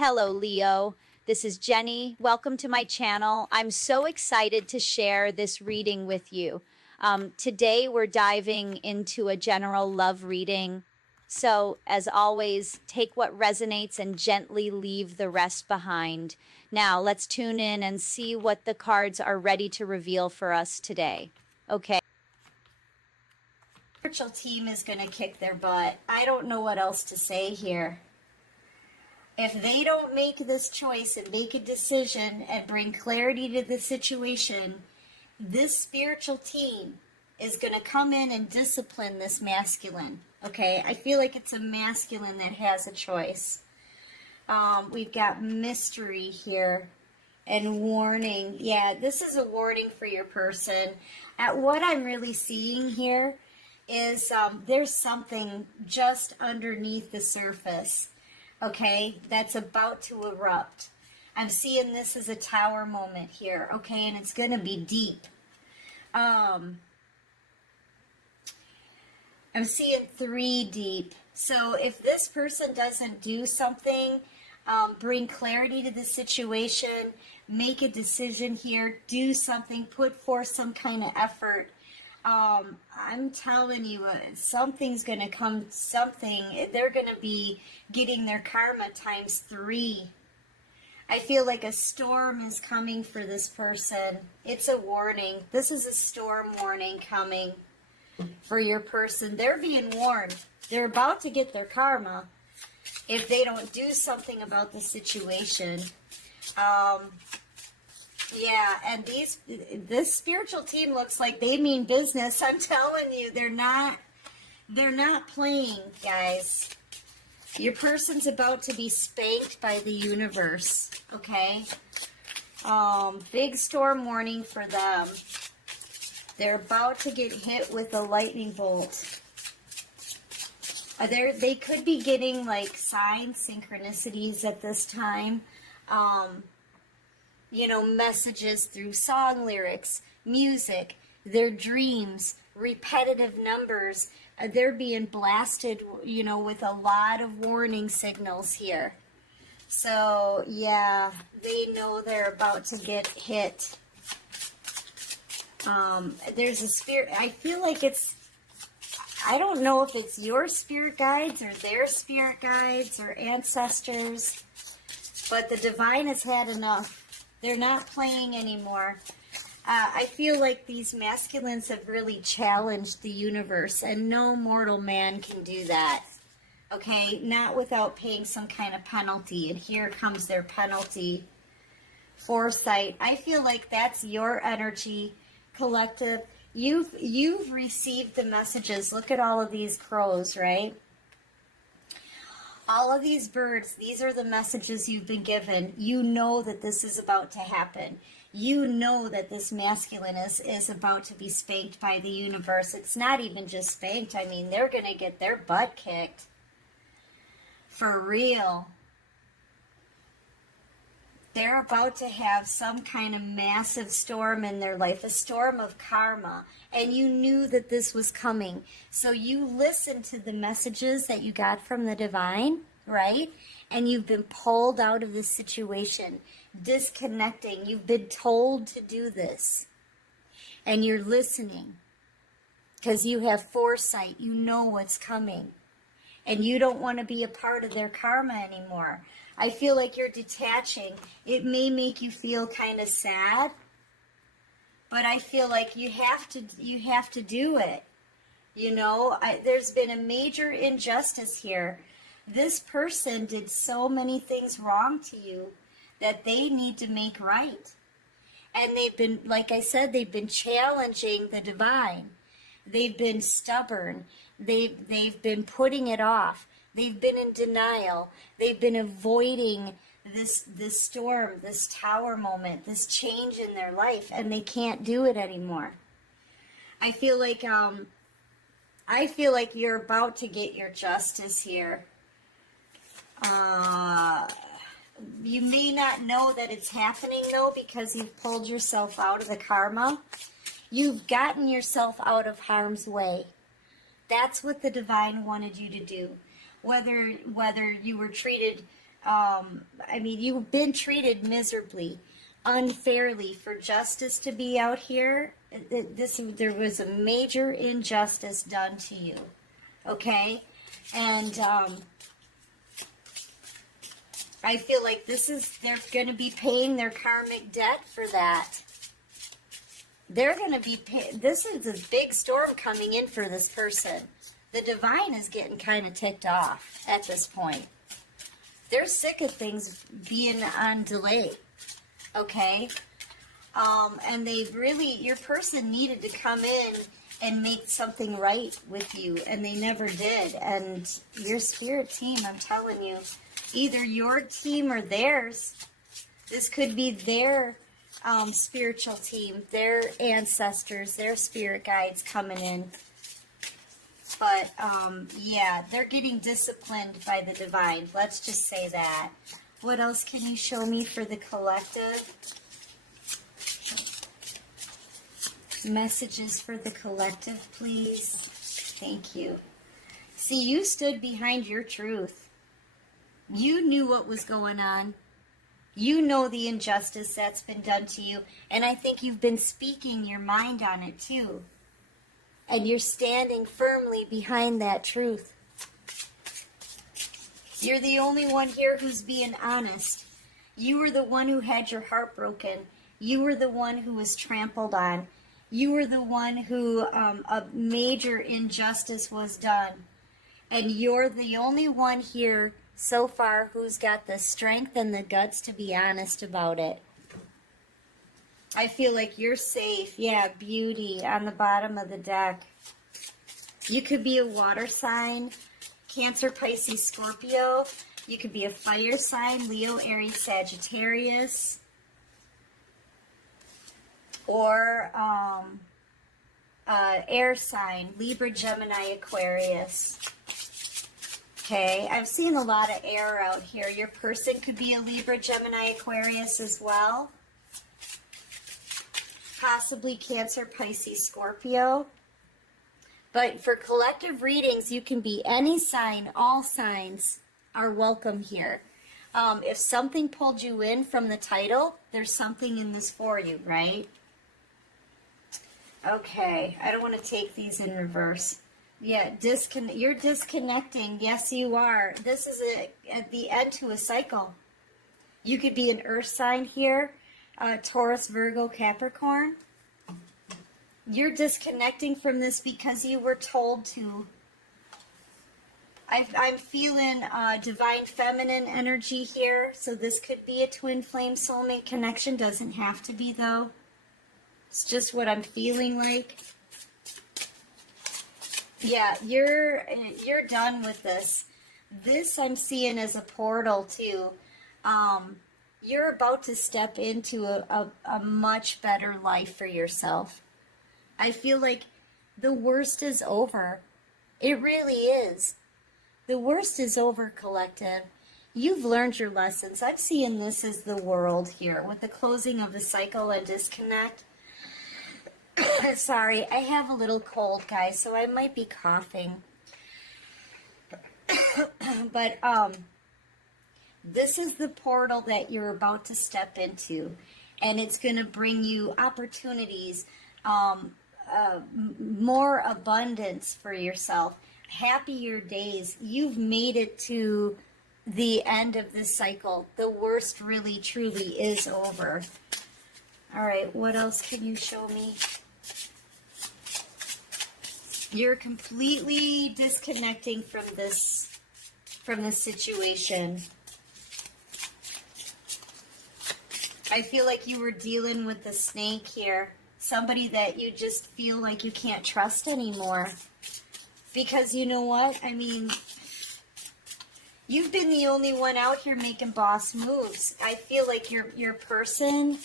Hello, Leo. This is Jenny. Welcome to my channel. I'm so excited to share this reading with you. Today, we're diving into a general love reading. So, as always, take what resonates and gently leave the rest behind. Now, let's tune in and see what the cards are ready to reveal for us today. Okay. Spiritual team is going to kick their butt. I don't know what else to say here. If they don't make this choice and make a decision and bring clarity to the situation, this spiritual team is going to come in and discipline this masculine. Okay, I feel like it's a masculine that has a choice. We've got mystery here and warning. Yeah, this is a warning for your person. What I'm really seeing here is there's something just underneath the surface, okay, that's about to erupt. I'm seeing this as a tower moment here, okay, and it's going to be deep. I'm seeing 3 deep. So if this person doesn't do something, bring clarity to the situation, make a decision here, do something, put forth some kind of effort, I'm telling you, something's going to come, they're going to be getting their karma times 3. I feel like a storm is coming for this person. It's a warning. This is a storm warning coming for your person. They're being warned. They're about to get their karma if they don't do something about the situation. Yeah, and this spiritual team looks like they mean business. I'm telling you, they're not playing, guys. Your person's about to be spanked by the universe, okay? Big storm warning for them. They're about to get hit with a lightning bolt. They could be getting like signs, synchronicities at this time. You know, messages through song lyrics, music, their dreams, repetitive numbers. They're being blasted, you know, with a lot of warning signals here. So, yeah, they know they're about to get hit. There's a spirit, I feel like I don't know if it's your spirit guides or their spirit guides or ancestors, but the divine has had enough. They're not playing anymore. I feel like these masculines have really challenged the universe, and no mortal man can do that. Okay? Not without paying some kind of penalty. And here comes their penalty. Foresight. I feel like that's your energy, collective. You've received the messages. Look at all of these crows, right? All of these birds, these are the messages you've been given. You know that this is about to happen. You know that this masculine is about to be spanked by the universe. It's not even just spanked. I mean, they're going to get their butt kicked. For real. They're about to have some kind of massive storm in their life, a storm of karma. And you knew that this was coming. So you listened to the messages that you got from the divine, right? And you've been pulled out of this situation, disconnecting. You've been told to do this. And you're listening because you have foresight. You know what's coming. And you don't want to be a part of their karma anymore. I feel like you're detaching. It may make you feel kind of sad, but I feel like you have to do it. You know, there's been a major injustice here. This person did so many things wrong to you that they need to make right. And they've been, like I said, they've been challenging the divine. They've been stubborn. They've been putting it off. They've been in denial. They've been avoiding this storm, this tower moment, this change in their life, and they can't do it anymore. I feel like you're about to get your justice here. You may not know that it's happening though, because you've pulled yourself out of the karma. You've gotten yourself out of harm's way. That's what the divine wanted you to do. Whether you were treated I mean, you've been treated miserably, unfairly. For justice to be out here, there was a major injustice done to you, okay? And I feel like they're going to be paying their karmic debt for that. They're going to be this is a big storm coming in for this person. The divine is getting kind of ticked off at this point. They're sick of things being on delay, okay? And your person needed to come in and make something right with you, and they never did. And your spirit team, I'm telling you, either your team or theirs, this could be their spiritual team, their ancestors, their spirit guides coming in. But, yeah, they're getting disciplined by the divine. Let's just say that. What else can you show me for the collective? Messages for the collective, please. Thank you. See, you stood behind your truth. You knew what was going on. You know the injustice that's been done to you. And I think you've been speaking your mind on it, too. And you're standing firmly behind that truth. You're the only one here who's being honest. You were the one who had your heart broken. You were the one who was trampled on. You were the one who a major injustice was done. And you're the only one here so far who's got the strength and the guts to be honest about it. I feel like you're safe. Yeah, beauty on the bottom of the deck. You could be a water sign, Cancer, Pisces, Scorpio. You could be a fire sign, Leo, Aries, Sagittarius. Or air sign, Libra, Gemini, Aquarius. Okay, I've seen a lot of air out here. Your person could be a Libra, Gemini, Aquarius as well. Possibly Cancer, Pisces, Scorpio. But for collective readings, you can be any sign. All signs are welcome here. If something pulled you in from the title, there's something in this for you, right? Okay, I don't want to take these in reverse. Yeah, you're disconnecting. Yes, you are. This is at the end to a cycle. You could be an earth sign here. Taurus, Virgo, Capricorn. You're disconnecting from this because you were told to. I'm feeling divine feminine energy here, so this could be a twin flame soulmate connection. Doesn't have to be, though. It's just what I'm feeling like. Yeah, you're done with this. This I'm seeing as a portal, too. You're about to step into a much better life for yourself. I feel like the worst is over. It really is. The worst is over, collective. You've learned your lessons. I'm seeing this as the world here with the closing of the cycle and disconnect. Sorry, I have a little cold, guys, so I might be coughing. But, this is the portal that you're about to step into, and it's going to bring you opportunities, more abundance for yourself, happier days. You've made it to the end of this cycle. The worst really, truly is over. All right, what else can you show me? You're completely disconnecting from this situation. I feel like you were dealing with the snake here. Somebody that you just feel like you can't trust anymore. Because you know what? I mean, you've been the only one out here making boss moves. I feel like your person,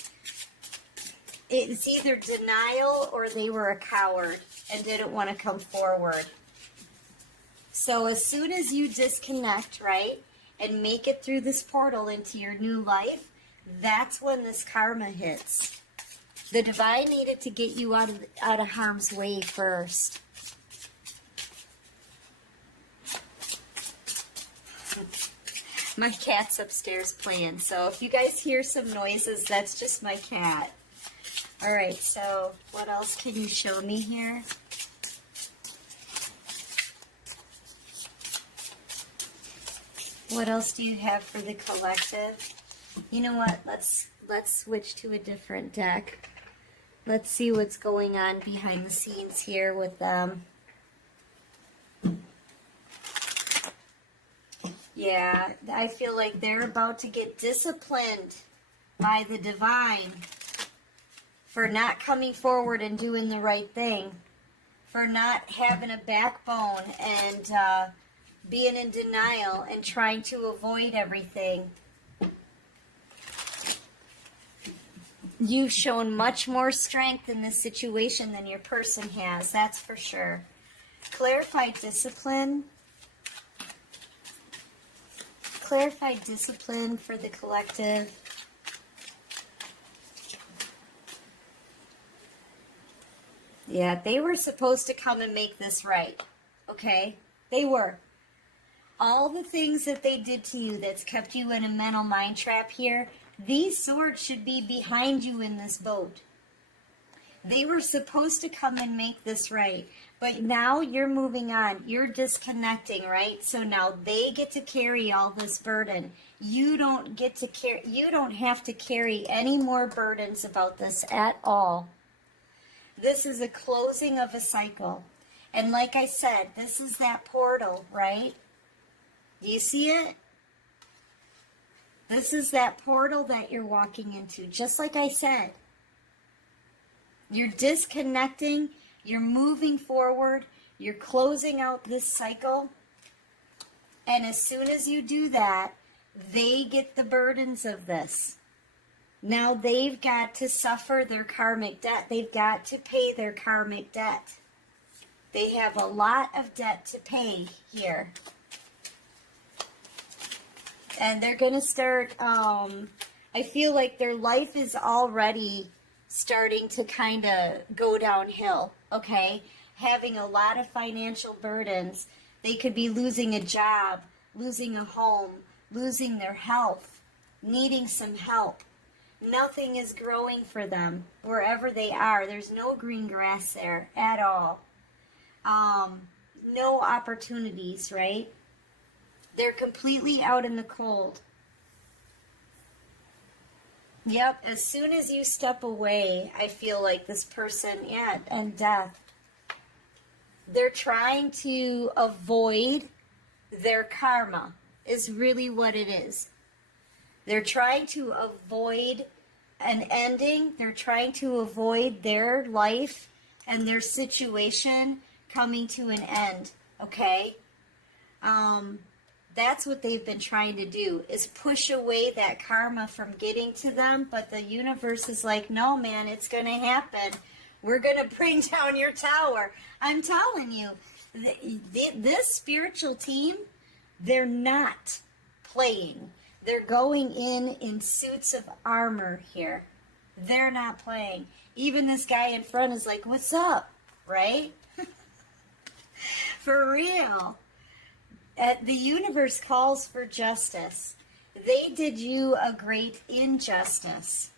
it's either denial or they were a coward and didn't want to come forward. So as soon as you disconnect, right, and make it through this portal into your new life, that's when this karma hits. The divine needed to get you out of harm's way first. My cat's upstairs playing, so if you guys hear some noises, that's just my cat. All right, so what else can you show me here? What else do you have for the collective? You know what? Let's switch to a different deck. Let's see what's going on behind the scenes here with them. Yeah, I feel like they're about to get disciplined by the divine for not coming forward and doing the right thing, for not having a backbone and being in denial and trying to avoid everything. You've shown much more strength in this situation than your person has, that's for sure. Clarified discipline. Clarified discipline for the collective. Yeah, they were supposed to come and make this right, okay? They were. All the things that they did to you that's kept you in a mental mind trap here, these swords should be behind you in this boat. They were supposed to come and make this right. But now you're moving on. You're disconnecting, right? So now they get to carry all this burden. You don't get to carry, you don't have to carry any more burdens about this at all. This is a closing of a cycle. And like I said, this is that portal, right? Do you see it? This is that portal that you're walking into, just like I said. You're disconnecting, you're moving forward, you're closing out this cycle. And as soon as you do that, they get the burdens of this. Now they've got to suffer their karmic debt. They've got to pay their karmic debt. They have a lot of debt to pay here. And they're going to start, I feel like their life is already starting to kind of go downhill, okay? Having a lot of financial burdens. They could be losing a job, losing a home, losing their health, needing some help. Nothing is growing for them wherever they are. There's no green grass there at all. No opportunities, right? They're completely out in the cold. Yep, as soon as you step away, I feel like this person, yeah, and death. They're trying to avoid their karma, is really what it is. They're trying to avoid an ending. They're trying to avoid their life and their situation coming to an end, okay? That's what they've been trying to do, is push away that karma from getting to them. But the universe is like, no, man, it's going to happen. We're going to bring down your tower. I'm telling you, this spiritual team, they're not playing. They're going in suits of armor here. They're not playing. Even this guy in front is like, what's up, right? For real. The universe calls for justice. They did you a great injustice.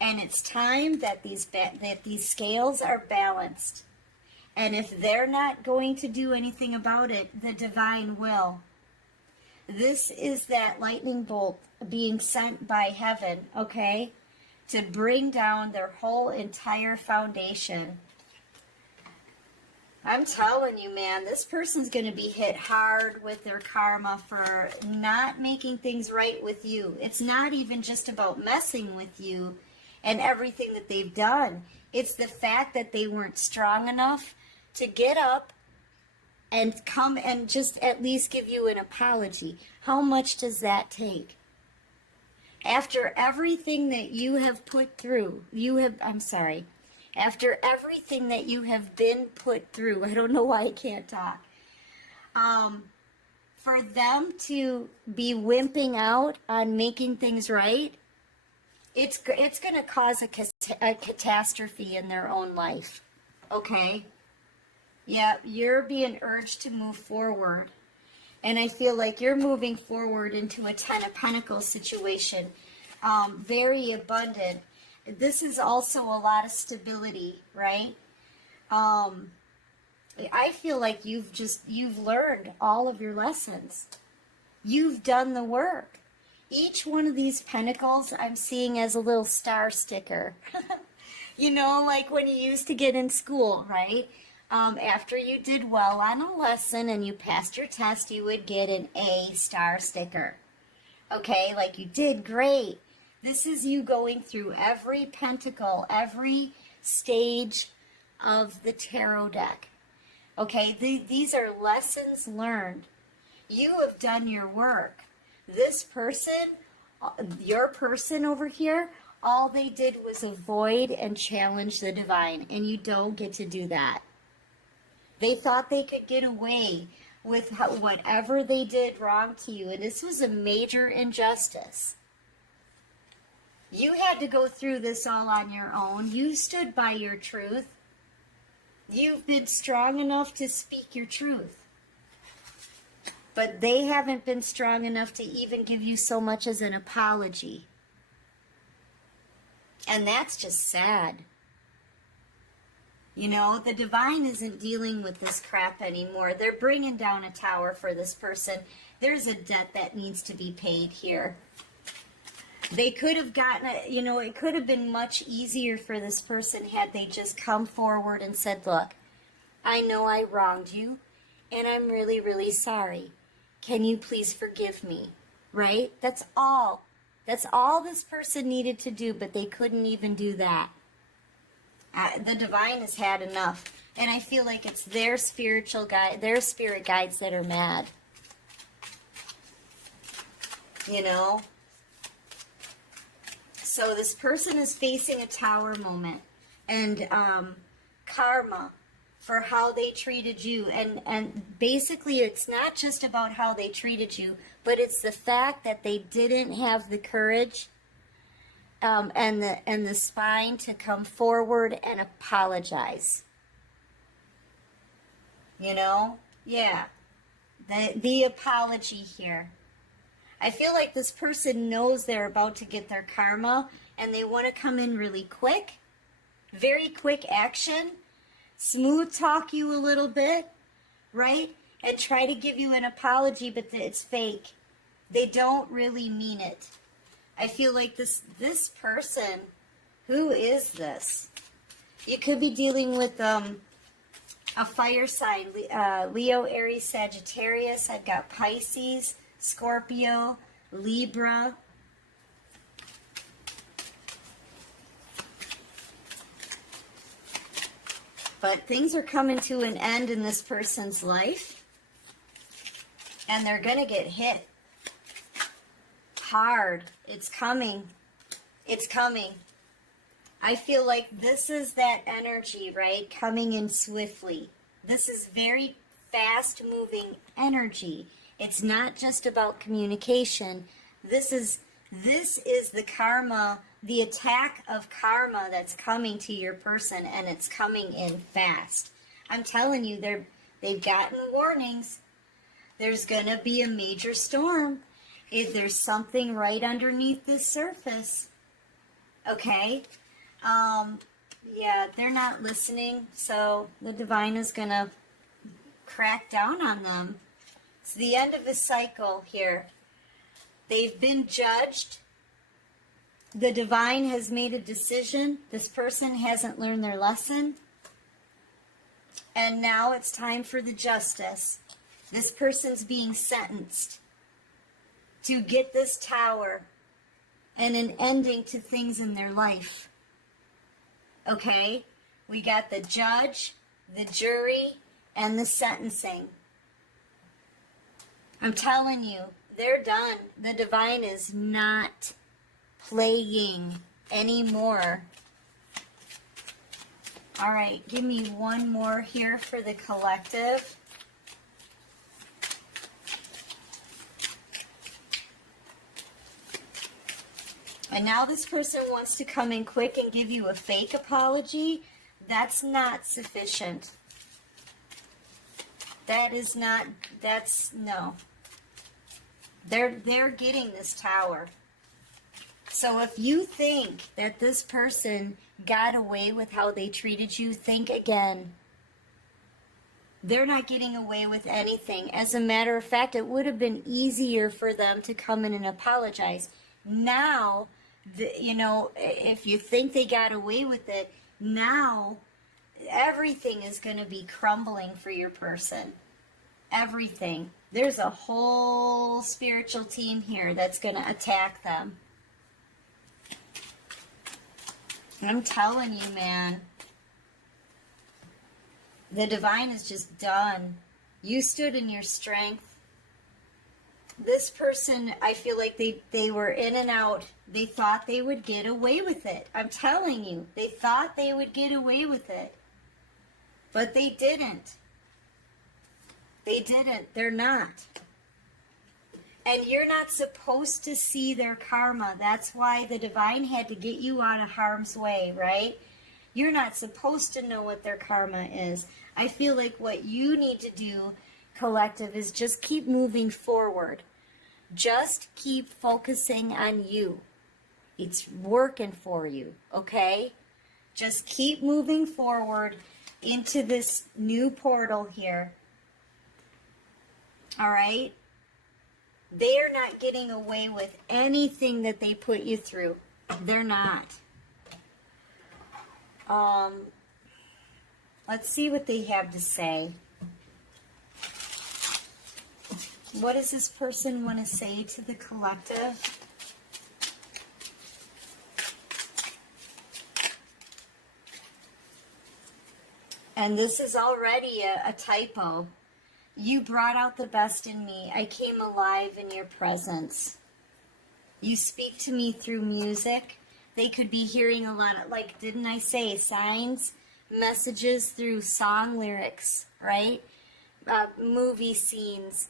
And it's time that these scales are balanced. And if they're not going to do anything about it, the divine will. This is that lightning bolt being sent by heaven, okay, to bring down their whole entire foundation. I'm telling you, man, this person's going to be hit hard with their karma for not making things right with you. It's not even just about messing with you and everything that they've done. It's the fact that they weren't strong enough to get up and come and just at least give you an apology. How much does that take? After everything that you have put through, after everything that you have been put through, I don't know why I can't talk, for them to be wimping out on making things right, it's going to cause a catastrophe in their own life, okay? Yeah, you're being urged to move forward. And I feel like you're moving forward into a Ten of Pentacles situation. Very abundant. This is also a lot of stability, right? I feel like you've learned all of your lessons. You've done the work. Each one of these pentacles I'm seeing as a little star sticker. You know, like when you used to get in school, right? After you did well on a lesson and you passed your test, you would get an A star sticker. Okay, like you did great. This is you going through every pentacle, every stage of the tarot deck. Okay, these are lessons learned. You have done your work. This person, your person over here, all they did was avoid and challenge the divine, and you don't get to do that. They thought they could get away with whatever they did wrong to you, and this was a major injustice. You had to go through this all on your own. You stood by your truth. You've been strong enough to speak your truth. But they haven't been strong enough to even give you so much as an apology. And that's just sad. You know, the divine isn't dealing with this crap anymore. They're bringing down a tower for this person. There's a debt that needs to be paid here. They could have gotten it, you know, it could have been much easier for this person had they just come forward and said, look, I know I wronged you, and I'm really, really sorry. Can you please forgive me? Right? That's all. That's all this person needed to do, but they couldn't even do that. The divine has had enough. And I feel like it's their spiritual guide, their spirit guides that are mad. You know? So this person is facing a tower moment. And karma for how they treated you. And basically it's not just about how they treated you, but it's the fact that they didn't have the courage and the spine to come forward and apologize. You know? Yeah. The apology here. I feel like this person knows they're about to get their karma and they want to come in really quick. Very quick action. Smooth talk you a little bit, right? And try to give you an apology, but it's fake. They don't really mean it. I feel like this person, who is this? You could be dealing with a fire sign, Leo, Aries, Sagittarius. I've got Pisces, Scorpio, Libra. But things are coming to an end in this person's life. And they're going to get hit hard. It's coming. It's coming. I feel like this is that energy, right? Coming in swiftly. This is very fast-moving energy. It's not just about communication. This is the karma, the attack of karma that's coming to your person, and it's coming in fast. I'm telling you, they've gotten warnings. There's going to be a major storm. There's something right underneath this surface. Okay? Yeah, they're not listening, so the divine is going to crack down on them. It's the end of a cycle here. They've been judged. The divine has made a decision. This person hasn't learned their lesson. And now it's time for the justice. This person's being sentenced to get this tower and an ending to things in their life. Okay? We got the judge, the jury, and the sentencing. I'm telling you, they're done. The divine is not playing anymore. All right, give me one more here for the collective. And now this person wants to come in quick and give you a fake apology. That's not sufficient. That is not, no. They're getting this Tower. So if you think that this person got away with how they treated you, think again. They're not getting away with anything. As a matter of fact, it would have been easier for them to come in and apologize. Now, if you think they got away with it, now everything is going to be crumbling for your person. Everything. There's a whole spiritual team here that's going to attack them. I'm telling you, man. The divine is just done. You stood in your strength. This person, I feel like they were in and out. They thought they would get away with it. I'm telling you, they thought they would get away with it. But they didn't. They didn't. They're not. And you're not supposed to see their karma. That's why the divine had to get you out of harm's way, right? You're not supposed to know what their karma is. I feel like what you need to do, collective, is just keep moving forward. Just keep focusing on you. It's working for you, okay? Just keep moving forward into this new portal here. All right? They're not getting away with anything that they put you through. They're not. Let's see what they have to say. What does this person want to say to the collective? And this is already a typo. You brought out the best in me. I came alive in your presence. You speak to me through music. They could be hearing a lot of, like, didn't I say, signs, messages through song lyrics, right? Movie scenes,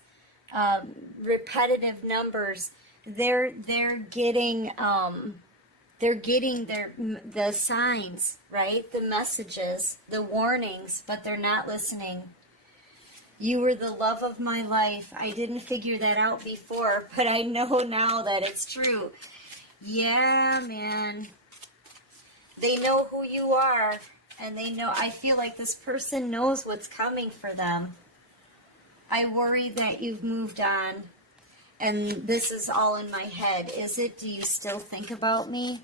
repetitive numbers. They're getting the signs, right? The messages, the warnings, but they're not listening. You were the love of my life. I didn't figure that out before, but I know now that it's true. Yeah, man. They know who you are, and they know, I feel like this person knows what's coming for them. I worry that you've moved on, and this is all in my head. Is it? Do you still think about me?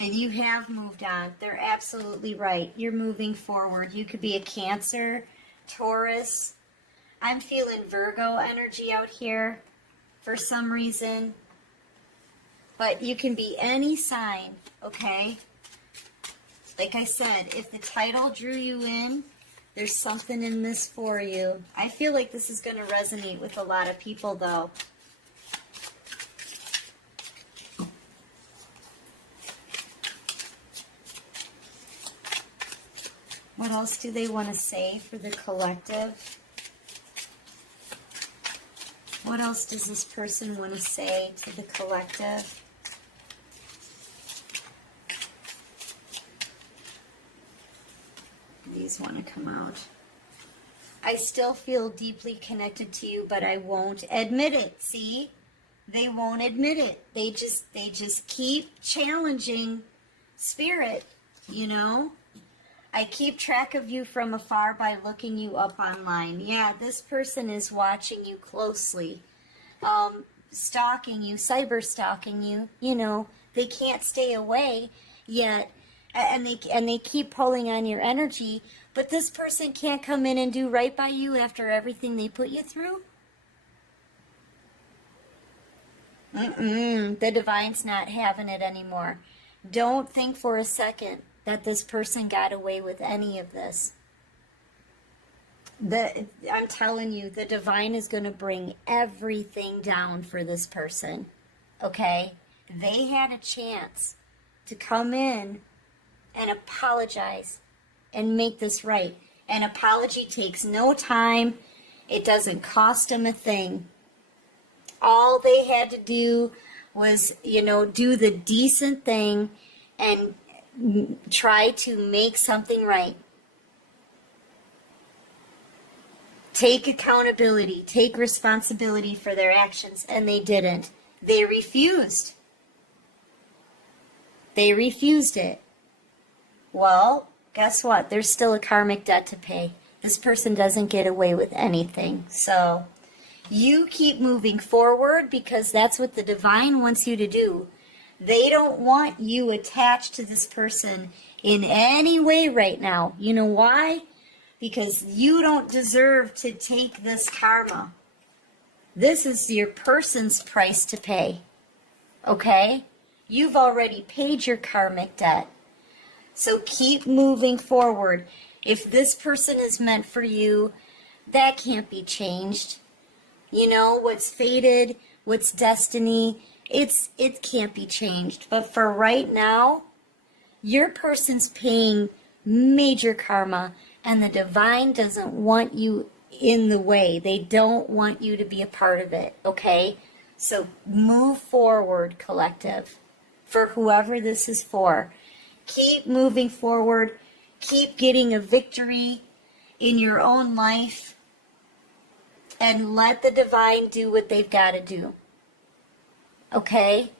And you have moved on. They're absolutely right. You're moving forward. You could be a Cancer, Taurus. I'm feeling Virgo energy out here for some reason. But you can be any sign, okay? Like I said, if the title drew you in, there's something in this for you. I feel like this is going to resonate with a lot of people, though. What else do they want to say for the collective? What else does this person want to say to the collective? These want to come out. I still feel deeply connected to you, but I won't admit it. See? They won't admit it. They just keep challenging spirit, you know? I keep track of you from afar by looking you up online. Yeah, this person is watching you closely. Stalking you, cyber stalking you. You know, they can't stay away yet. And they keep pulling on your energy. But this person can't come in and do right by you after everything they put you through. The divine's not having it anymore. Don't think for a second that this person got away with any of this. I'm telling you, the divine is going to bring everything down for this person. Okay? They had a chance to come in and apologize and make this right. An apology takes no time. It doesn't cost them a thing. All they had to do was, do the decent thing and try to make something right. take accountability, take responsibility for their actions, and they didn't. They refused. They refused it. Well, guess what? There's still a karmic debt to pay. This person doesn't get away with anything. So you keep moving forward because that's what the divine wants you to do. They don't want you attached to this person in any way right now. You know why? Because you don't deserve to take this karma. This is your person's price to pay. Okay? You've already paid your karmic debt. So keep moving forward. If this person is meant for you, that can't be changed. You know, what's fated, what's destiny, it can't be changed. But for right now, your person's paying major karma, and the divine doesn't want you in the way. They don't want you to be a part of it, okay? So move forward, collective, for whoever this is for. Keep moving forward. Keep getting a victory in your own life, and let the divine do what they've got to do. Okay?